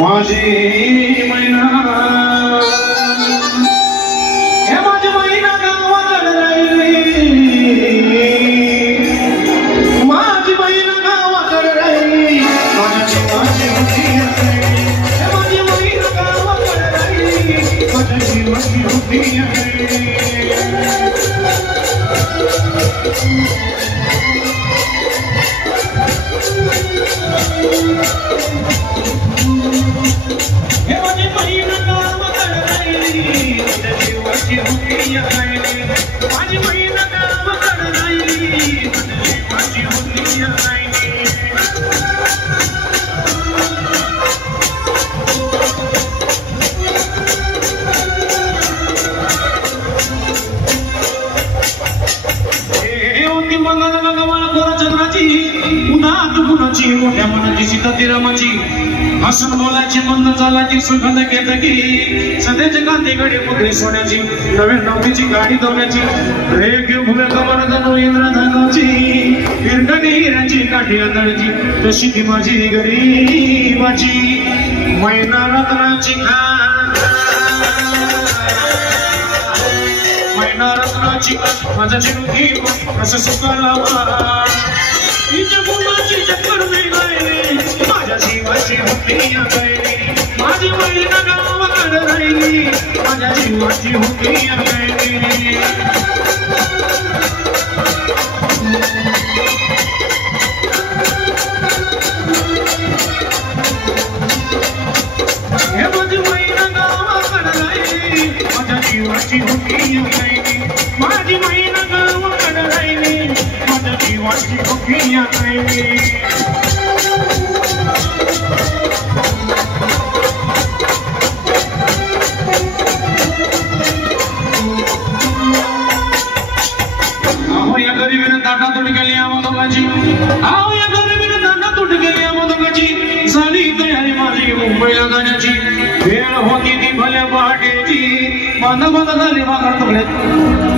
माझी मैना हे माझी मैना गावाकडे राहिली माझी मैना गावाकडे राहिली माझ्या जीवाची होती हे माझी मैना गावाकडे राहिली माझ्या जीवाची होती मोठ्या मनाची सीता रामाची हसून बोलायची मंद चालायची सुगंध केतकी सध्याच्या कांदेकडे मुद्रे सोन्याची नव्या नवरीची गाडी दौऱ्याची रे घेऊ भुव्या कमर गणू इंद्रधनुची फिरकणी हिऱ्याची काठी आंधळीची तशी ती माझी गरीबाची मैना रत्नाची मैना रत्नाची माझा चिरुकी असं सुखाला तिच्या मुलाची चक्कर वेगळी माझ्या जीवाची होती गैरी माझी मैना गावाकडे राहिली माझ्या जीवाची होती गैरी हे माझी मैना गावाकडे राहिली माझ्या जीवाची होती गैरी माझी मैना गावाकडे राहिली माझ्या जीवाची होती गैरी मुंबईला जाण्याची वेळ होती ती भल्या पहाटेची मान झाली वाकडत